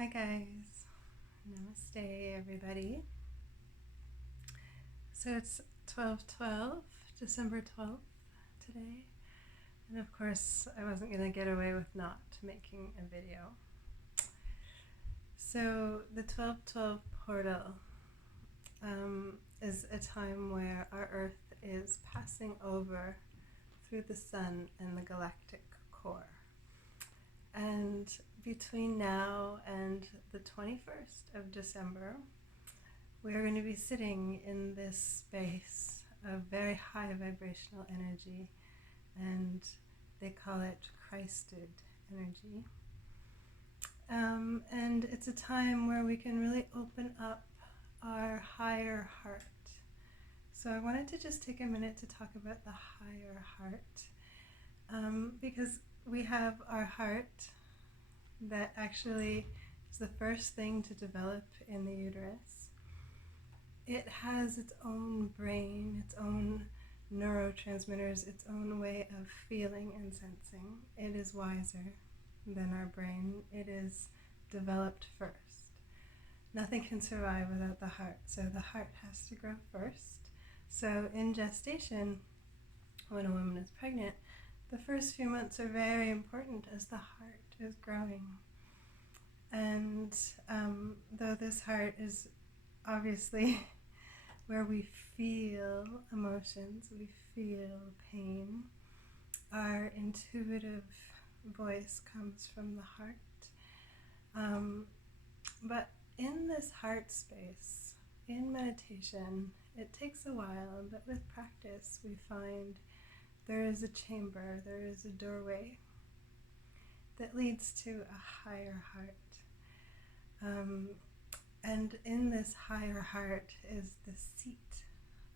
Hi guys, namaste everybody. So it's 12/12, December 12th today, and of course I wasn't going to get away with not making a video. So the 12/12 portal is a time where our Earth is passing over through the sun and the galactic core. And between now and the 21st of December, we are going to be sitting in this space of very high vibrational energy, and they call it Christed energy. And it's a time where we can really open up our higher heart. So I wanted to just take a minute to talk about the higher heart, because we have our heart that actually is the first thing to develop in the uterus. It has its own brain, its own neurotransmitters, its own way of feeling and sensing. It is wiser than our brain. It is developed first. Nothing can survive without the heart, so the heart has to grow first. So in gestation, when a woman is pregnant, the first few months are very important as the heart is growing. And though this heart is obviously where we feel emotions, we feel pain, our intuitive voice comes from the heart. But in this heart space, in meditation, it takes a while, but with practice we find there is a chamber, there is a doorway that leads to a higher heart. And in this higher heart is the seat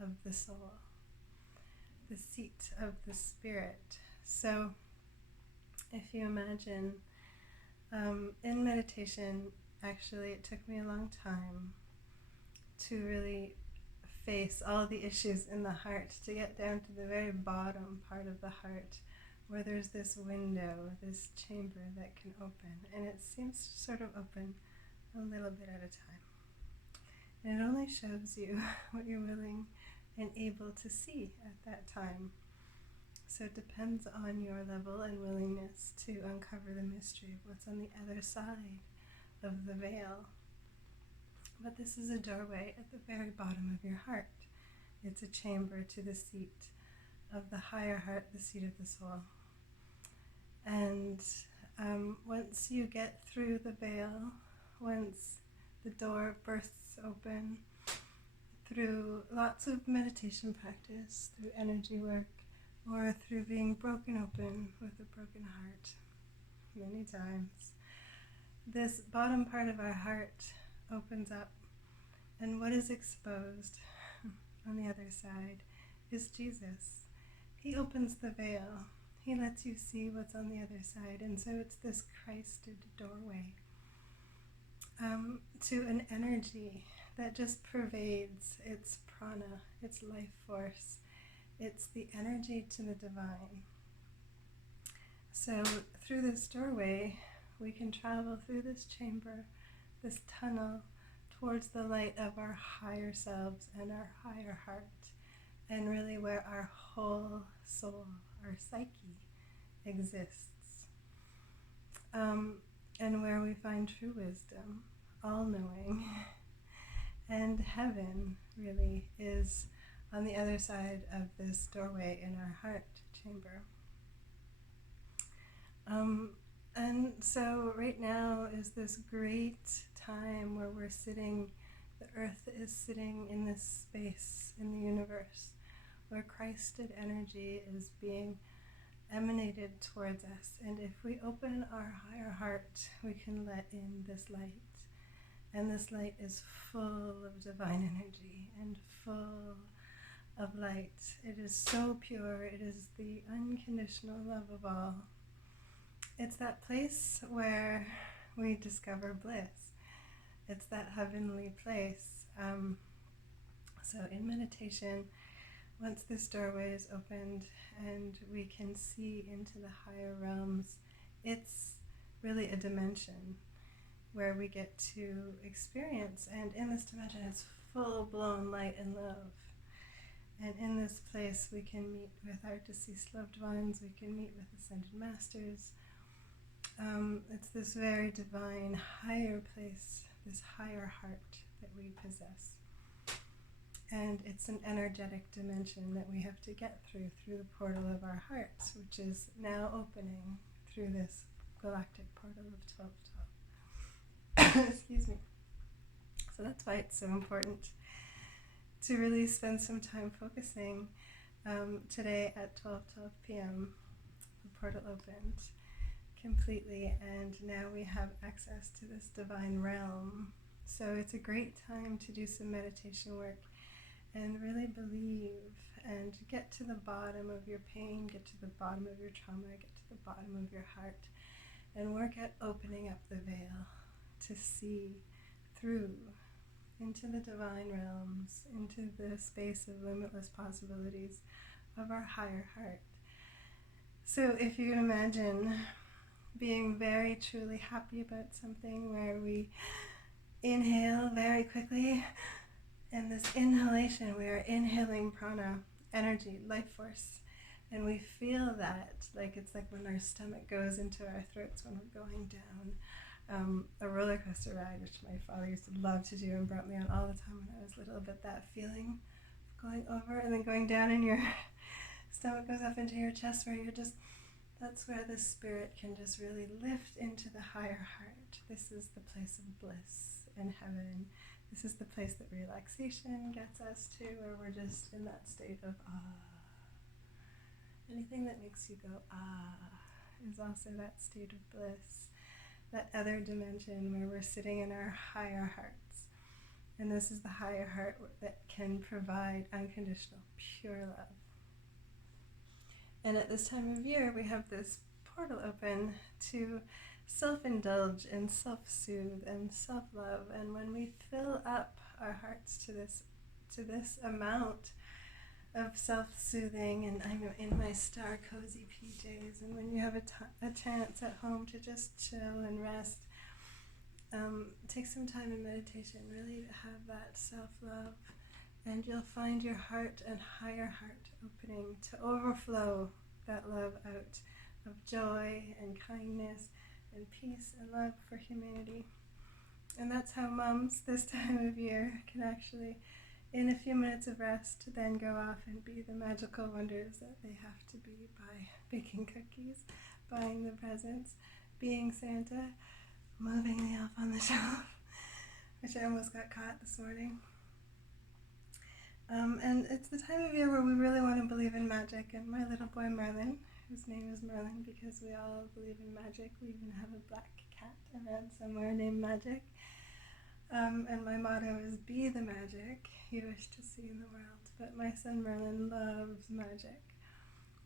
of the soul, the seat of the spirit. So if you imagine, in meditation, actually it took me a long time to really face all the issues in the heart, to get down to the very bottom part of the heart, where there's this window, this chamber that can open, and it seems to sort of open a little bit at a time. And it only shows you what you're willing and able to see at that time. So it depends on your level and willingness to uncover the mystery of what's on the other side of the veil. But this is a doorway at the very bottom of your heart. It's a chamber to the seat of the higher heart, the seat of the soul. And once you get through the veil, once the door bursts open, through lots of meditation practice, through energy work, or through being broken open with a broken heart many times, this bottom part of our heart opens up, and what is exposed on the other side is Jesus. He opens the veil. He lets you see what's on the other side, and so it's this Christed doorway to an energy that just pervades. It's prana, it's life force, it's the energy to the divine. So through this doorway, we can travel through this chamber, this tunnel, towards the light of our higher selves and our higher heart, and really where our whole soul, our psyche, exists. And where we find true wisdom, all-knowing. And heaven really is on the other side of this doorway in our heart chamber. And so right now is this great time where we're sitting, the earth is sitting in this space in the universe where Christed energy is being emanated towards us. And if we open our higher heart, we can let in this light. And this light is full of divine energy and full of light. It is so pure. It is the unconditional love of all. It's that place where we discover bliss. It's that heavenly place. So in meditation, once this doorway is opened and we can see into the higher realms, it's really a dimension. where we get to experience, and in this dimension it's full-blown light and love. And in this place we can meet with our deceased loved ones, we can meet with ascended masters. It's this very divine, higher place, this higher heart that we possess. And it's an energetic dimension that we have to get through the portal of our hearts, which is now opening through this galactic portal of 1212. Excuse me. So that's why it's so important to really spend some time focusing. Today at 12:12 p.m. the portal opened completely, and now we have access to this divine realm. So it's a great time to do some meditation work and really believe and get to the bottom of your pain, get to the bottom of your trauma, get to the bottom of your heart, and work at opening up the veil to see through into the divine realms, into the space of limitless possibilities of our higher heart. So if you imagine being very truly happy about something, where we inhale very quickly, and this inhalation, we are inhaling prana, energy, life force, and we feel that, like it's like when our stomach goes into our throats when we're going down a roller coaster ride, which my father used to love to do and brought me on all the time when I was little. But that feeling of going over and then going down, and your stomach goes up into your chest, where you're just, that's where the spirit can just really lift into the higher heart. This is the place of bliss and heaven. This is the place that relaxation gets us to, where we're just in that state of Anything that makes you go is also that state of bliss, that other dimension where we're sitting in our higher hearts. And this is the higher heart that can provide unconditional, pure love. And at this time of year, we have this portal open to self-indulge and self-soothe and self-love. And when we fill up our hearts to this amount of self-soothing, and I'm in my star cozy PJs, and when you have a chance at home to just chill and rest, take some time in meditation, really have that self-love, and you'll find your heart and higher heart opening to overflow that love out of joy and kindness and peace and love for humanity. And that's how moms this time of year can actually, in a few minutes of rest, then go off and be the magical wonders that they have to be by baking cookies, buying the presents, being Santa, moving the elf on the shelf, which I almost got caught this morning. And it's the time of year where we really want to believe in magic. And my little boy Merlin, whose name is Merlin because we all believe in magic, we even have a black cat around somewhere named Magic. And my motto is be the magic you wish to see in the world. But my son Merlin loves magic.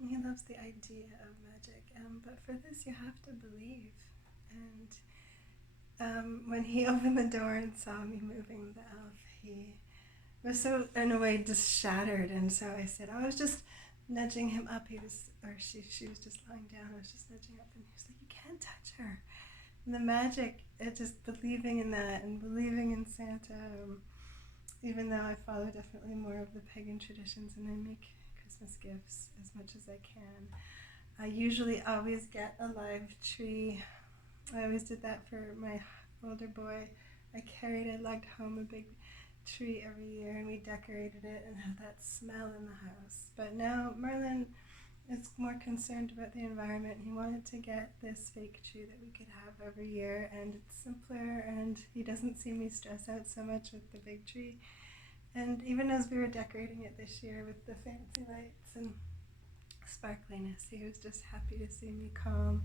He loves the idea of magic. But for this you have to believe. And when he opened the door and saw me moving the elf, he was so, in a way, just shattered. And so I said, I was just nudging him up. She was just lying down. I was just nudging up, and he was like, you can't touch her. And the magic, just believing in that and believing in Santa, even though I follow definitely more of the pagan traditions and I make Christmas gifts as much as I can. I usually always get a live tree. I always did that for my older boy. I lugged home a big tree every year, and we decorated it and had that smell in the house. But now Merlin is more concerned about the environment. He wanted to get this fake tree that we could have every year, and it's simpler, and he doesn't see me stress out so much with the big tree. And even as we were decorating it this year with the fancy lights and sparkliness, he was just happy to see me calm.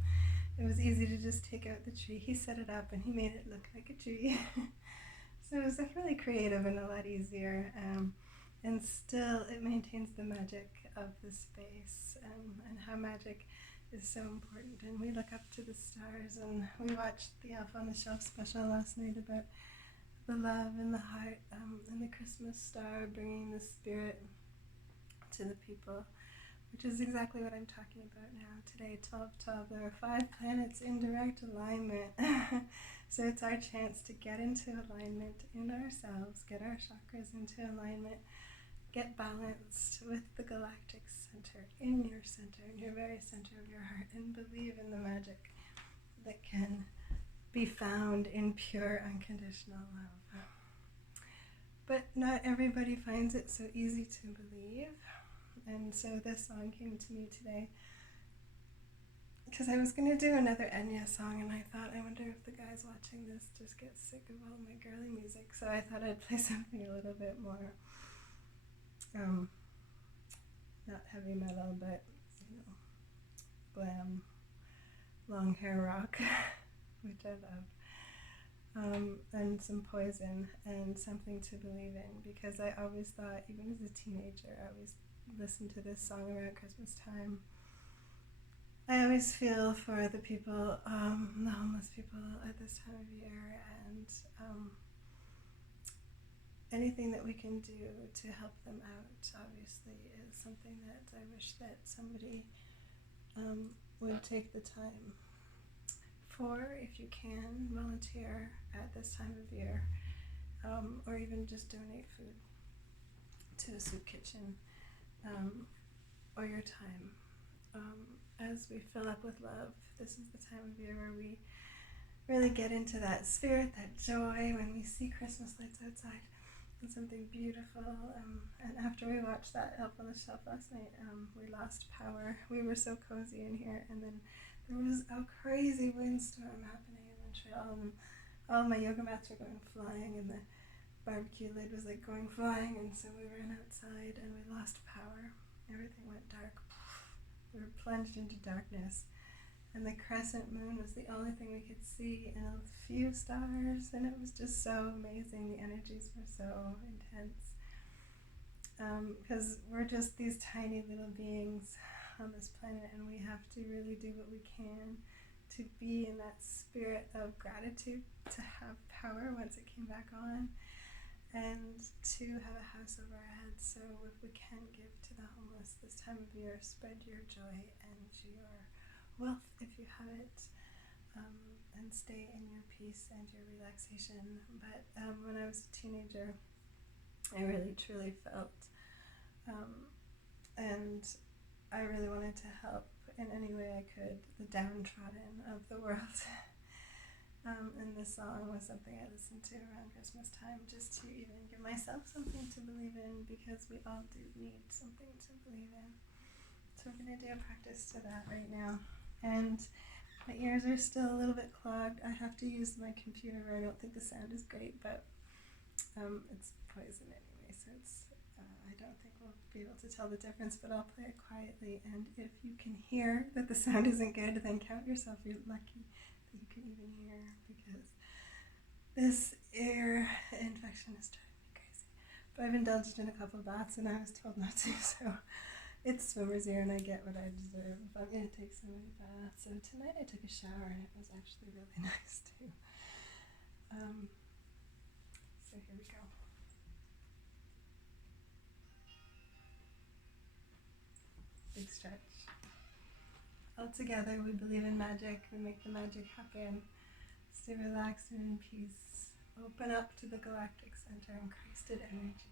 It was easy to just take out the tree. He set it up and he made it look like a tree. So it was definitely creative and a lot easier. And still it maintains the magic of the space, and how magic is so important. And we look up to the stars, and we watched the Elf on the Shelf special last night about the love and the heart, and the Christmas star bringing the spirit to the people, which is exactly what I'm talking about now. Today, 12:12, there are 5 planets in direct alignment. So it's our chance to get into alignment in ourselves, get our chakras into alignment, get balanced with the galactic center, in your very center of your heart, and believe in the magic that can be found in pure unconditional love. But not everybody finds it so easy to believe. And so this song came to me today because I was going to do another Enya song, and I thought, I wonder if the guys watching this just get sick of all my girly music. So I thought I'd play something a little bit more, not heavy metal, but, glam, long hair rock, which I love. And some Poison, and Something to Believe In, because I always thought, even as a teenager, I always listened to this song around Christmas time. I always feel for the people, the homeless people at this time of year, and anything that we can do to help them out, obviously, is something that I wish that somebody would take the time for. If you can, volunteer at this time of year, or even just donate food to a soup kitchen, or your time. As we fill up with love, this is the time of year where we really get into that spirit, that joy, when we see Christmas lights outside and something beautiful. And after we watched that Elf on the Shelf last night, we lost power. We were so cozy in here, and then there was a crazy windstorm happening in Montreal, and all my yoga mats were going flying, and the barbecue lid was like going flying, and so we ran outside and we lost power. Everything went dark. We were plunged into darkness, and the crescent moon was the only thing we could see, and a few stars, and it was just so amazing. The energies were so intense, because we're just these tiny little beings on this planet, and we have to really do what we can to be in that spirit of gratitude, to have power once it came back on, and to have a house over our heads. So if we can give to the homeless this time of year, spread your joy and your wealth if you have it, and stay in your peace and your relaxation. But when I was a teenager, I really truly felt, and I really wanted to help in any way I could the downtrodden of the world. And this song was something I listened to around Christmas time, just to even give myself something to believe in, because we all do need something to believe in. So we're going to do a practice to that right now. And my ears are still a little bit clogged. I have to use my computer. I don't think the sound is great, but it's poison anyway, so it's I don't think we'll be able to tell the difference, but I'll play it quietly. And if you can hear that the sound isn't good, then count yourself. You're lucky that you can even hear, because this ear infection is driving me crazy. But I've indulged in a couple of baths, and I was told not to, so it's swimmer's ear, and I get what I deserve. I'm going to take so many baths. So tonight I took a shower, and it was actually really nice too. So here we go. Big stretch. All together, we believe in magic. We make the magic happen. Stay relaxed and in peace. Open up to the galactic center and Christed energy.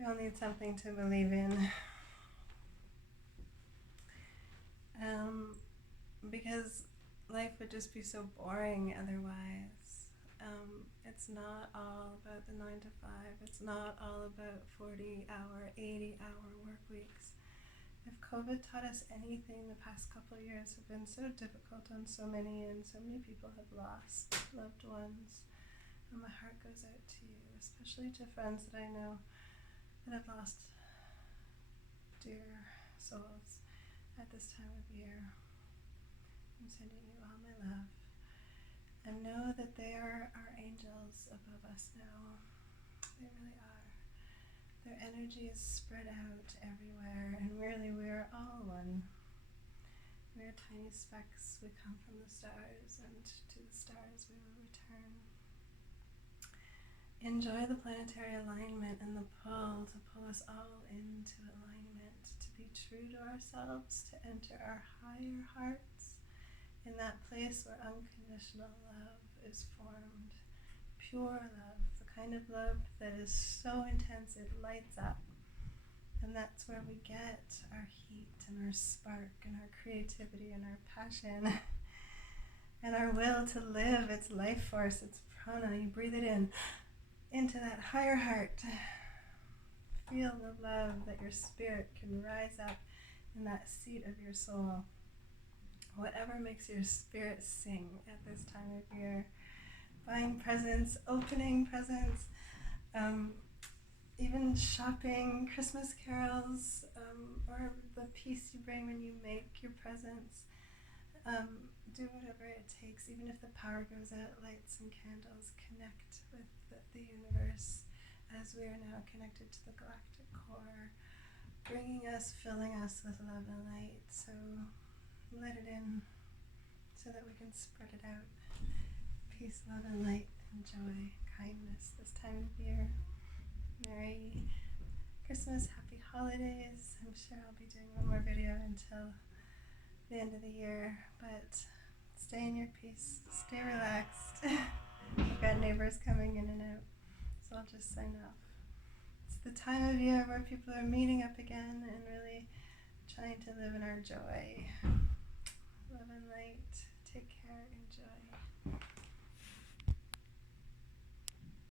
We all need something to believe in. Because life would just be so boring otherwise. It's not all about the 9 to 5. It's not all about 40-hour, 80-hour work weeks. If COVID taught us anything, the past couple of years have been so difficult on so many, and so many people have lost loved ones. And my heart goes out to you, especially to friends that I know that have lost dear souls at this time of year. I'm sending you all my love. And know that they are our angels above us now. They really are. Their energy is spread out everywhere, and really we are all one. We are tiny specks. We come from the stars, and to the stars we will return. Enjoy the planetary alignment and the pull to pull us all into alignment, to be true to ourselves, to enter our higher hearts, in that place where unconditional love is formed. Pure love, the kind of love that is so intense it lights up. And that's where we get our heat and our spark and our creativity and our passion and our will to live. It's life force, it's prana. You breathe it in, into that higher heart. Feel the love that your spirit can rise up in that seat of your soul. Whatever makes your spirit sing at this time of year. Buying presents, opening presents, even shopping, Christmas carols, or the peace you bring when you make your presents. Do whatever it takes, even if the power goes out, light some candles, connect with the universe as we are now connected to the galactic core, bringing us, filling us with love and light. So let it in so that we can spread it out. Peace, love, and light, and joy, kindness this time of year. Merry Christmas, happy holidays. I'm sure I'll be doing one more video until the end of the year, but stay in your peace, stay relaxed. I've got neighbors coming in and out, so I'll just sign off. It's the time of year where people are meeting up again and really trying to live in our joy. Love and light. Take care. Enjoy.